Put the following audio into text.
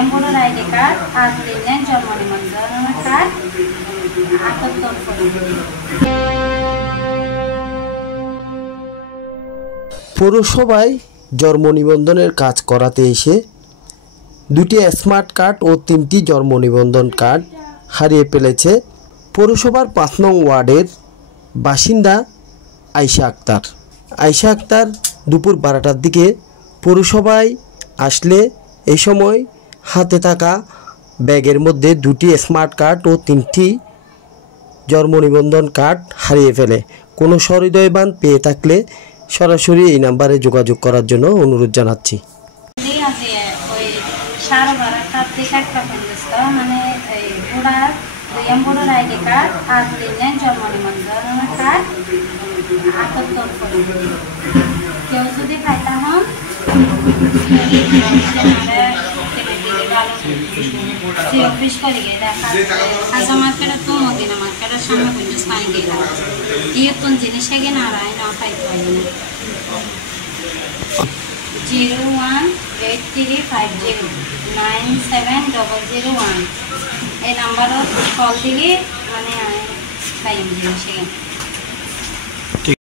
এমভোটার ID card আর 3 জন্ম নিবন্ধনের card 78 করে। পৌরসভায় জন্ম নিবন্ধনের কাজ করাতে এসে 2টি স্মার্ট কার্ড ও 3টি জন্ম নিবন্ধন কার্ড হারিয়ে ফেলেছে পৌরসভার 5 নং ওয়ার্ডের বাসিন্দা আয়েশা আক্তার। আয়েশা আক্তার দুপুর 12টার দিকে পৌরসভায় আসলে এই সময় হাতে থাকা ব্যাগের মধ্যে 2টি স্মার্ট কার্ড ও 3টি জন্ম নিবন্ধন কার্ড হারিয়ে ফেলে। কোনো সহৃদয়বান পেয়ে থাকলে সরাসরি এই নাম্বারে যোগাযোগ করার জন্য অনুরোধ জানাচ্ছি। মানে ভোটার আইডি কার্ড আর 3 জন্ম নিবন্ধনের কার্ড 78 করে। কেউ যদি পাইতা হন অফিস করে গিয়ে দেখা কাঁচা মার্কেটে তো মদিনা মার্কেটের সামনে পর্যন্ত পানি গিয়ে ইয়তন জিনিস এগে না রায় না পাইতে পারি না। 01835097001 এই নাম্বারত কল দিলে মানে পাইম জিনিস এগে।